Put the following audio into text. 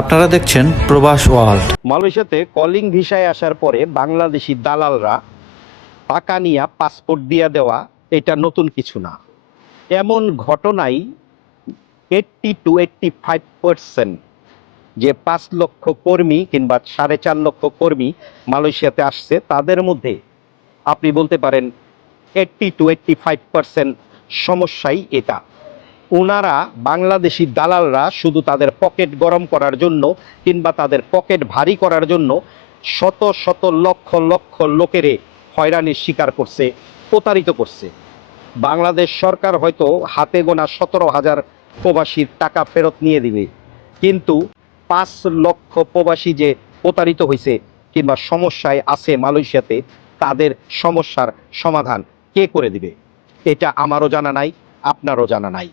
আপনারা দেখছেন প্রবাস ওয়ার্ল্ড। মালয়েশিয়াতে কলিং ভিসায় আসার পরে বাংলাদেশি দালালরা টাকা নিয়ে পাসপোর্ট দিয়ে দেওয়া এটা নতুন কিছু না। এমন ঘটনাই eighty two eighty five percent যে পাঁচ লক্ষ কর্মী কিংবা সাড়ে চার লক্ষ কর্মী মালয়েশিয়াতে আসছে, তাদের মধ্যে আপনি বলতে পারেন eighty two eighty five percent সমস্যাই এটা। ওনারা বাংলাদেশি দালালরা শুধু তাদের পকেট গরম করার জন্য কিংবা তাদের পকেট ভারী করার জন্য শত শত লক্ষ লক্ষ লোকেরে হয়রানির শিকার করছে, প্রতারিত করছে। বাংলাদেশ সরকার হয়তো হাতে গোনা সতেরো হাজার প্রবাসীর টাকা ফেরত নিয়ে দিবে, কিন্তু পাঁচ লক্ষ প্রবাসী যে প্রতারিত হয়েছে কিংবা সমস্যায় আছে মালয়েশিয়াতে, তাদের সমস্যার সমাধান কে করে দিবে? এটা আমারও জানা নাই, আপনারও জানা নাই।